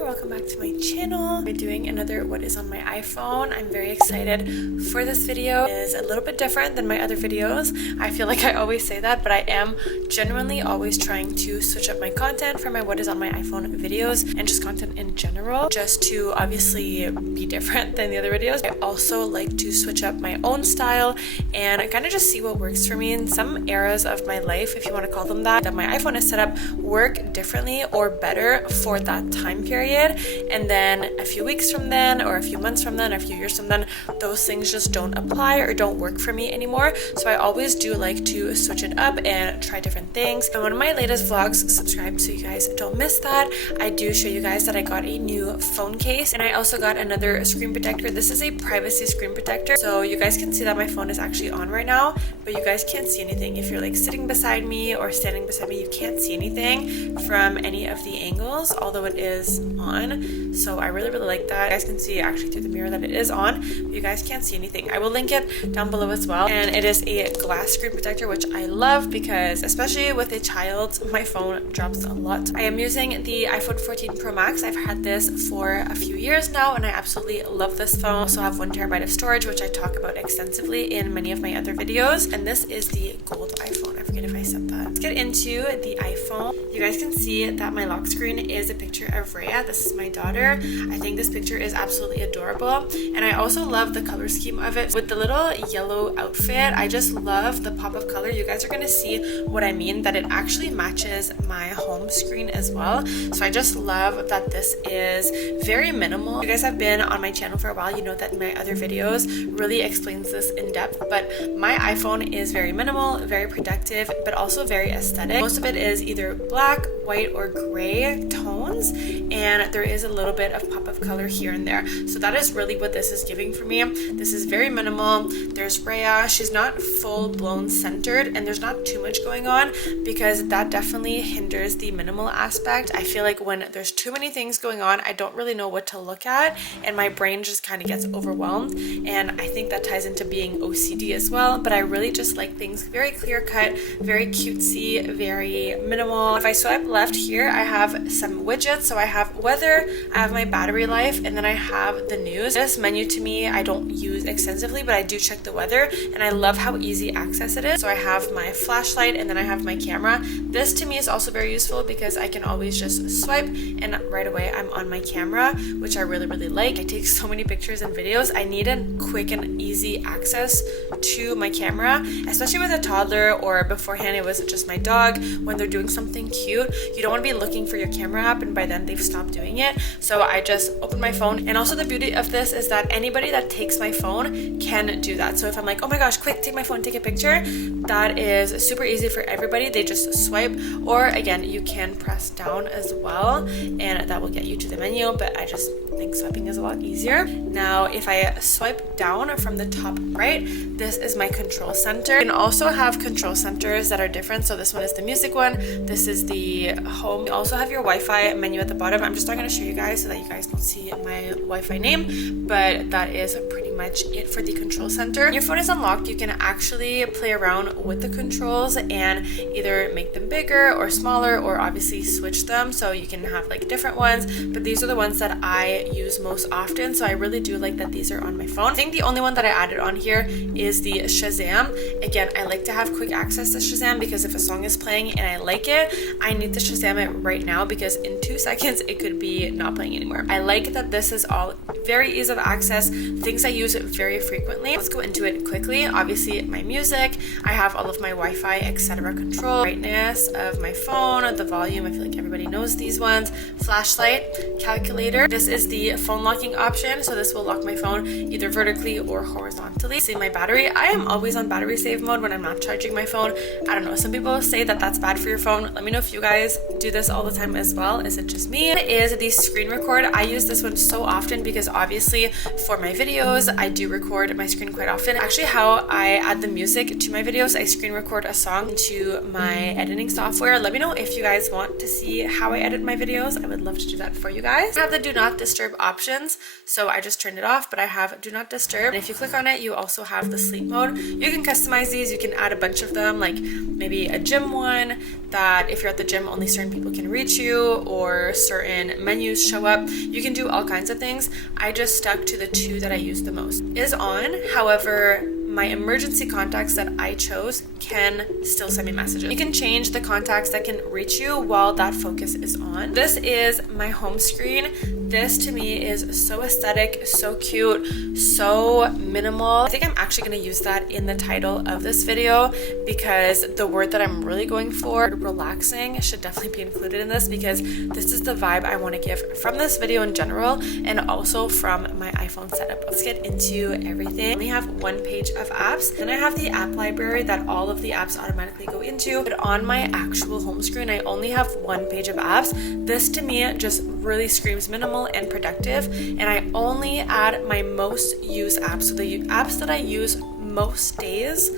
Welcome back to my channel. We're doing another what is on my iPhone. I'm very excited for this video. It is a little bit different than my other videos. I feel like I always say that, but I am genuinely always trying to switch up my content for my what is on my iPhone videos and just content in general, just to obviously be different than the other videos. I also like to switch up my own style and kind of just see what works for me in some eras of my life, if you want to call them that my iPhone is set up work differently or better for that time period, and then a few weeks from then or a few months from then or a few years from then, those things just don't apply or don't work for me anymore. So I always do like to switch it up and try different things. And one of my latest vlogs, subscribe so you guys don't miss that, I do show you guys that I got a new phone case and I also got another screen protector. This is a privacy screen protector, so you guys can see that my phone is actually on right now, but you guys can't see anything. If you're like sitting beside me or standing beside me, you can't see anything from any of the angles, although it is on. So I really like that. You guys can see actually through the mirror that it is on, but you guys can't see anything. I will link it down below as well. And it is a glass screen protector, which I love because especially with a child, my phone drops a lot. I am using the iPhone 14 Pro Max. I've had this for a few years now and I absolutely love this phone. I also have 1 terabyte of storage, which I talk about extensively in many of my other videos. And this is the gold iPhone. I forget if I said that. Let's get into the iPhone. You guys can see that my lock screen is a picture of Rhea. This is my daughter. I think this picture is absolutely adorable. And I also love the color scheme of it. With the little yellow outfit, I just love the pop of color. You guys are going to see what I mean, that it actually matches my home screen as well. So I just love that this is very minimal. If you guys have been on my channel for a while, you know that my other videos really explains this in depth, but my iPhone is very minimal, very productive, but also very aesthetic. Most of it is either black, white, or gray tones, and there is a little bit of pop of color here and there. So that is really what this is giving for me. This is very minimal. There's Rhea. She's not full-blown centered, and there's not too much going on because that definitely hinders the minimal aspect. I feel like when there's too many things going on, I don't really know what to look at, and my brain just kind of gets overwhelmed, and I think that ties into being OCD as well. But I really just like things very clear-cut, very cutesy, very minimal. If I swipe left here, I have some widgets. So I have weather, I have my battery life, and then I have the news. This menu to me I don't use extensively, but I do check the weather, and I love how easy access it is. So I have my flashlight and then I have my camera. This to me is also very useful because I can always just swipe and right away I'm on my camera, which I really like. I take so many pictures and videos. I need a quick and easy access to my camera, especially with a toddler, or beforehand it was just my dog. When they're doing something cute, you don't want to be looking for your camera app and by then they've stopped doing it. So I just open my phone, and also the beauty of this is that anybody that takes my phone can do that. So if I'm like, oh my gosh, quick, take my phone, take a picture, that is super easy for everybody. They just swipe, or again, you can press down as well and that will get you to the menu, but I just think swiping is a lot easier. Now if I swipe down from the top right, this is my control center. You can also have control centers that are different. So this one is the music one, this is the home. You also have your Wi-Fi menu at the bottom. I'm just not going to show you guys so that you guys don't see my Wi-Fi name, but that is pretty much it for the control center. When your phone is unlocked, you can actually play around with the controls and either make them bigger or smaller, or obviously switch them, so you can have like different ones, but these are the ones that I use most often. So I really do like that these are on my phone. I think the only one that I added on here is the Shazam. Again, I like to have quick access to Shazam because if a song is playing and I like it, I need to Shazam it right now because in 2 seconds it could be not playing anymore. I like that this is all very easy of access, things I use very frequently. Let's go into it quickly. Obviously my music, I have all of my Wi-Fi etc. control, brightness of my phone, the volume, I feel like everybody knows these ones, flashlight, calculator. This is the phone locking option. So this will lock my phone either vertically or horizontally. See my battery. I am always on battery save mode when I'm not charging my phone. I don't know. Some people say that that's bad for your phone. Let me know if you guys do this all the time as well. Is it just me? It is the screen record. I use this one so often because obviously for my videos, I do record my screen quite often. Actually, how I add the music to my videos, I screen record a song to my editing software. Let me know if you guys want to see how I edit my videos. I would love to do that for you guys. I have the do not disturb options, so I just turned it off, but I have do not disturb. And if you click on it, you also have the sleep mode. You can customize these. You can add a bunch of them, like maybe a gym one that if you're at the gym, only certain people can reach you, or certain menus show up. You can do all kinds of things. I just stuck to the two that I use the most. Is on. However, my emergency contacts that I chose can still send me messages. You can change the contacts that can reach you while that focus is on. This is my home screen. This to me is so aesthetic, so cute, so minimal. I think I'm actually going to use that in the title of this video because the word that I'm really going for, relaxing, should definitely be included in this because this is the vibe I want to give from this video in general and also from my iPhone setup. Let's get into everything. I only have one page of apps. Then I have the app library that all of the apps automatically go into. But on my actual home screen, I only have one page of apps. This to me just really screams minimal and productive. And I only add my most used apps. So the apps that I use most days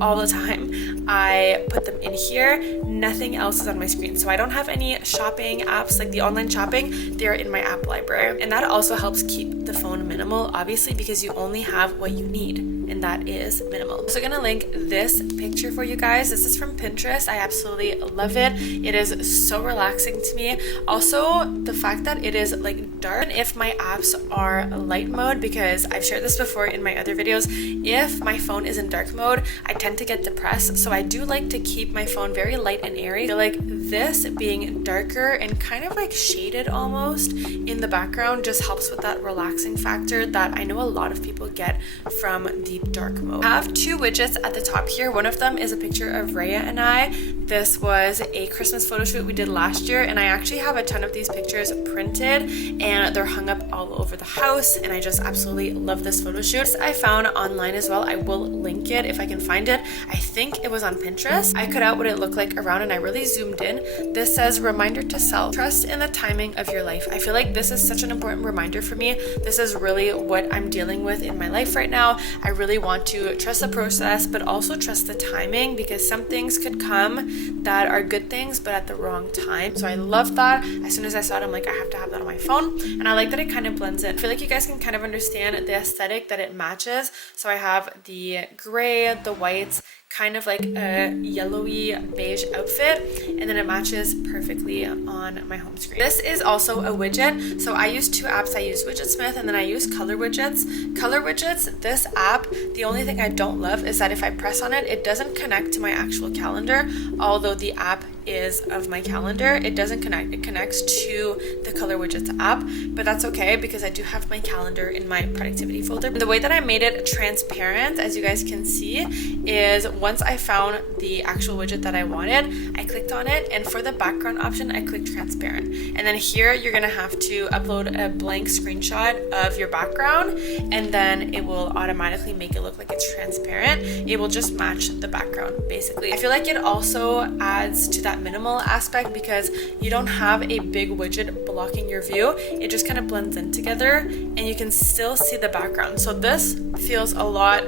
all the time, I put them in here. Nothing else is on my screen. So I don't have any shopping apps, like the online shopping. They're in my app library. And that also helps keep the phone minimal, obviously, because you only have what you need, and that is minimal. So I'm gonna link this picture for you guys. This is from Pinterest. I absolutely love it. It is so relaxing to me. Also, the fact that it is like dark, if my apps are light mode, because I've shared this before in my other videos, if my phone is in dark mode, I tend to get depressed. So I do like to keep my phone very light and airy. I feel like this being darker and kind of like shaded almost in the background just helps with that relaxing factor that I know a lot of people get from the dark mode. I have two widgets at the top here. One of them is a picture of Rhea and I. This was a Christmas photo shoot we did last year, and I actually have a ton of these pictures printed and they're hung up all over the house, and I just absolutely love this photo shoot. This I found online as well. I will link it if I can find it. I think it was on Pinterest. I cut out what it looked like around and I really zoomed in. This says, reminder to self, trust in the timing of your life. I feel like this is such an important reminder for me. This is really what I'm dealing with in my life right now. I really want to trust the process, but also trust the timing, because some things could come that are good things, but at the wrong time. So I love that. As soon as I saw it, I'm like, I have to have that on my phone. And I like that it kind of blends in. I feel like you guys can kind of understand the aesthetic that it matches. So I have the gray, the whites, kind of like a yellowy beige outfit, and then it matches perfectly on my home screen. This is also a widget. So I use two apps. I use Widgetsmith and then I use Color Widgets. Color Widgets, this app, the only thing I don't love is that if I press on it, it doesn't connect to my actual calendar, although the app is of my calendar. It doesn't connect. It connects to the Color Widgets app, but that's okay because I do have my calendar in my productivity folder. The way that I made it transparent, as you guys can see, is once I found the actual widget that I wanted, I clicked on it, and for the background option, I clicked transparent. And then here, you're gonna have to upload a blank screenshot of your background, and then it will automatically make it look like it's transparent. It will just match the background, basically. I feel like it also adds to that minimal aspect because you don't have a big widget blocking your view. It just kind of blends in together and you can still see the background. So this feels a lot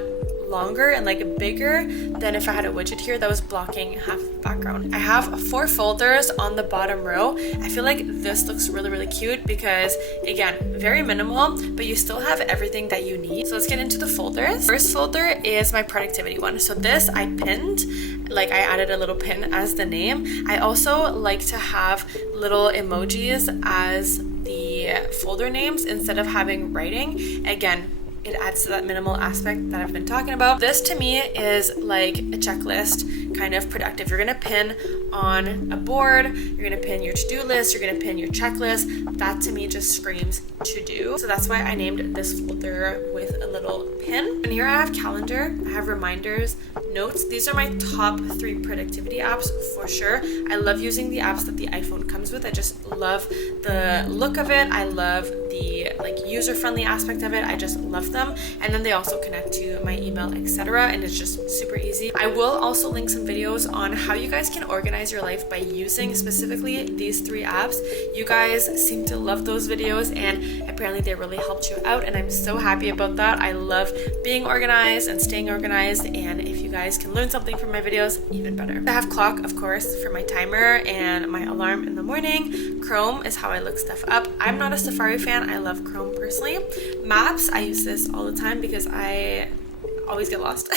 longer and like bigger than if I had a widget here that was blocking half of the background. I have 4 folders on the bottom row. I feel like this looks really, really cute because, again, very minimal, but you still have everything that you need. So let's get into the folders. First folder is my productivity one. So this I pinned, like I added a little pin as the name. I also like to have little emojis as the folder names instead of having writing. Again, it adds to that minimal aspect that I've been talking about. This to me is like a checklist, kind of productive. You're gonna pin on a board, you're gonna pin your to-do list, you're gonna pin your checklist. That to me just screams to do. So that's why I named this folder with a little pin. And here I have calendar, I have reminders, notes. These are my top 3 productivity apps for sure. I love using the apps that the iPhone comes with. I just love the look of it. I love the like user-friendly aspect of it. I just love them. And then they also connect to my email, etc. And it's just super easy. I will also link some videos on how you guys can organize your life by using specifically these 3 apps. You guys seem to love those videos, and apparently they really helped you out, and I'm so happy about that. I love being organized and staying organized, and if you guys can learn something from my videos, even better. I have clock, of course, for my timer and my alarm in the morning. Chrome is how I look stuff up. I'm not a Safari fan. I love Chrome personally. Maps, I use this all the time because I always get lost.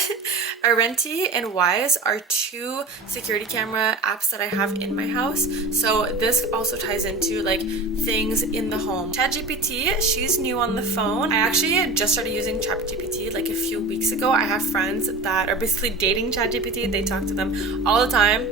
Arenti and Wise are 2 security camera apps that I have in my house. So this also ties into like things in the home. ChatGPT, she's new on the phone. I actually just started using ChatGPT like a few weeks ago. I have friends that are basically dating ChatGPT. They talk to them all the time.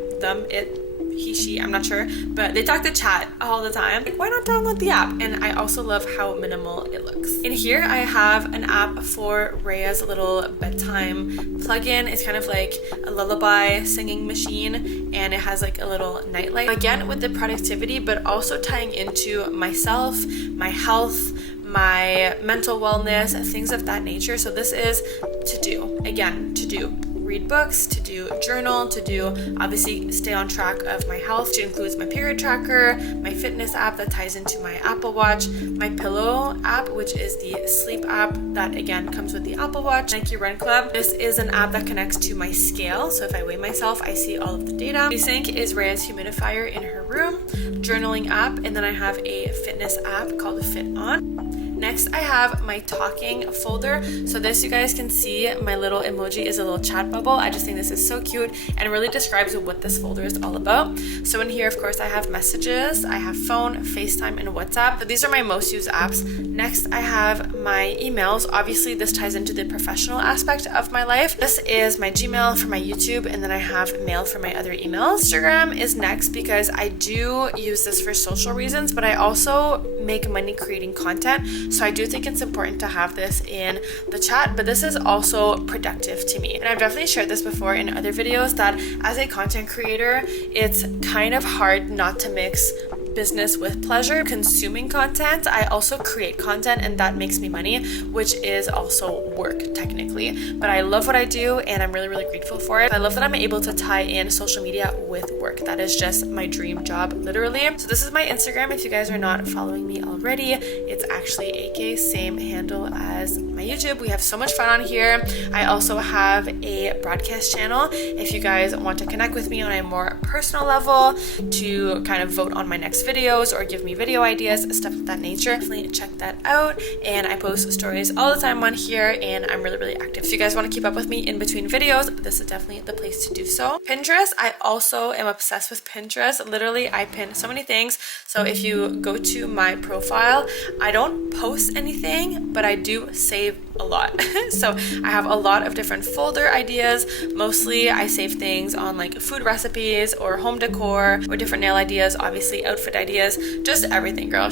He, she, I'm not sure, but they talk to chat all the time. Like, why not download the app? And I also love how minimal it looks. In here, I have an app for Rhea's little bedtime plugin. It's kind of like a lullaby singing machine, and it has like a little nightlight. Again, with the productivity, but also tying into myself, my health, my mental wellness, things of that nature. So this is to do. Again, to do. Read books, to do journal, to do obviously stay on track of my health, which includes my period tracker, my fitness app that ties into my Apple Watch, my pillow app, which is the sleep app that again comes with the Apple Watch, Nike Run Club. This is an app that connects to my scale, so if I weigh myself, I see all of the data. Sync is Rhea's humidifier in her room, journaling app, and then I have a fitness app called Fit On. Next, I have my talking folder. So this, you guys can see my little emoji is a little chat bubble. I just think this is so cute and really describes what this folder is all about. So in here, of course, I have messages, I have phone, FaceTime, and WhatsApp. So these are my most used apps. Next, I have my emails. Obviously, this ties into the professional aspect of my life. This is my Gmail for my YouTube, and then I have mail for my other emails. Instagram is next because I do use this for social reasons, but I also make money creating content. So I do think it's important to have this in the chat, but this is also productive to me. And I've definitely shared this before in other videos that as a content creator, it's kind of hard not to mix business with pleasure. Consuming content, I also create content, and that makes me money, which is also work technically. But I love what I do, and I'm really, really grateful for it. I love that I'm able to tie in social media with work. That is just my dream job, literally. So this is my Instagram. If you guys are not following me already, it's actually AK, same handle as my YouTube. We have so much fun on here. I also have a broadcast channel if you guys want to connect with me on a more personal level, to kind of vote on my next videos or give me video ideas, stuff of that nature. Definitely check that out. And I post stories all the time on here, and I'm really, really active. So you guys want to keep up with me in between videos, this is definitely the place to do so. Pinterest, I also am obsessed with Pinterest. Literally, I pin so many things. So if you go to my profile, I don't post anything, but I do save a lot. So I have a lot of different folder ideas. Mostly I save things on like food recipes or home decor or different nail ideas, obviously outfit ideas, just everything, girl.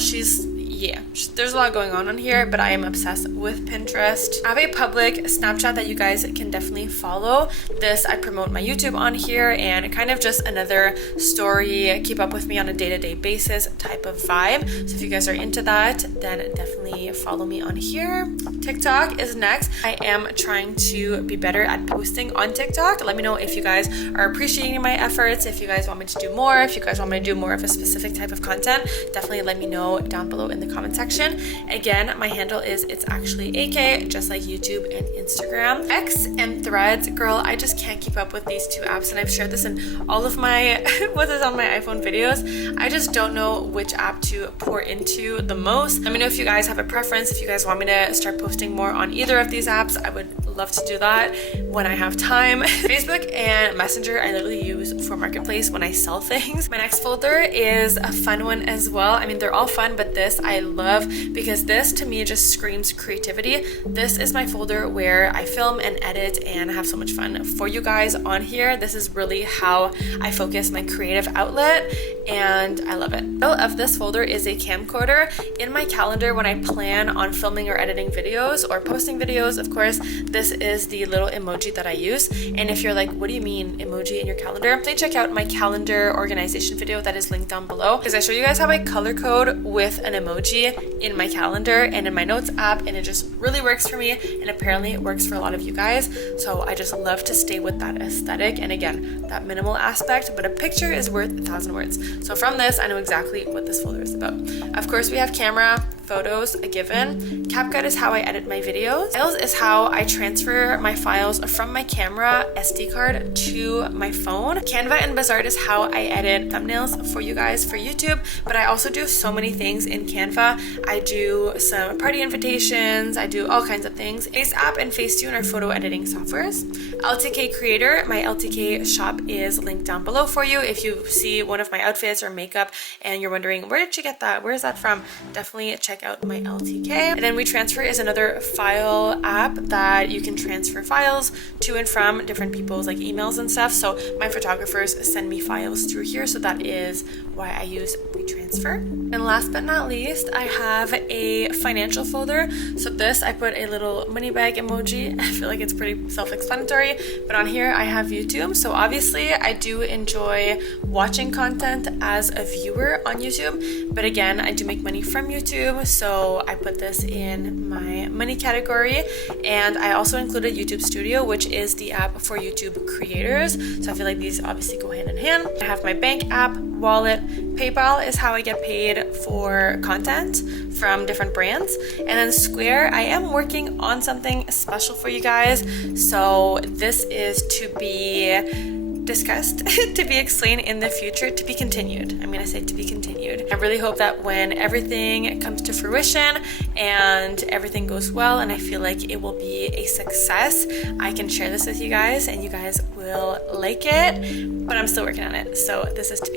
There's a lot going on here, but I am obsessed with Pinterest. I have a public Snapchat that you guys can definitely follow. This, I promote my YouTube on here, and kind of just another story, keep up with me on a day-to-day basis type of vibe. So if you guys are into that, then definitely follow me on here. TikTok is next. I am trying to be better at posting on TikTok. Let me know if you guys are appreciating my efforts, if you guys want me to do more, if you guys want me to do more of a specific type of content. Definitely let me know down below in the comment section. Again, my handle is it's actually AK, just like YouTube and Instagram. X and Threads, girl, I just can't keep up with these 2 apps, and I've shared this in all of my what is on my iPhone videos. I just don't know which app to pour into the most. Let me know if you guys have a preference, if you guys want me to start posting more on either of these apps. I would love to do that when I have time. Facebook and Messenger I literally use for Marketplace when I sell things. My next folder is a fun one as well. I mean, they're all fun, but this I love because this to me just screams creativity. This is my folder where I film and edit and have so much fun for you guys on here. This is really how I focus my creative outlet, and I love it. The title of this folder is a camcorder. In my calendar, when I plan on filming or editing videos or posting videos, of course, this is the little emoji that I use. And if you're like, what do you mean emoji in your calendar? Please check out my calendar organization video that is linked down below, because I show you guys how I color code with an emoji. emoji in my calendar and in my notes app, and it just really works for me, and apparently it works for a lot of you guys. So I just love to stay with that aesthetic and again, that minimal aspect, but a picture is worth 1,000 words. So from this, I know exactly what this folder is about. Of course, we have camera, photos, a given. CapCut is how I edit my videos. Files is how I transfer my files from my camera SD card to my phone. Canva and Bazaar is how I edit thumbnails for you guys for YouTube, but I also do so many things in Canva. I do some party invitations, I do all kinds of things. Face App and Facetune are photo editing softwares. LTK Creator, my LTK shop is linked down below for you. If you see one of my outfits or makeup and you're wondering, where did you get that? Where is that from? Definitely check out my LTK. And then WeTransfer is another file app that you can transfer files to and from different people's like emails and stuff. So my photographers send me files through here, so that is why I use WeTransfer. And last but not least, I have a financial folder. So this, I put a little money bag emoji. I feel like it's pretty self-explanatory, but on here I have YouTube. So obviously I do enjoy watching content as a viewer on YouTube, but again, I do make money from YouTube, so I put this in my money category. And I also included YouTube Studio, which is the app for YouTube creators. So I feel like these obviously go hand in hand. I have my bank app, wallet. PayPal is how I get paid for content from different brands. And then Square, I am working on something special for you guys. So this is to be discussed, to be explained in the future, to be continued. I'm gonna say to be continued. I really hope that when everything comes to fruition and everything goes well and I feel like it will be a success, I can share this with you guys and you guys will like it, but I'm still working on it. So this is to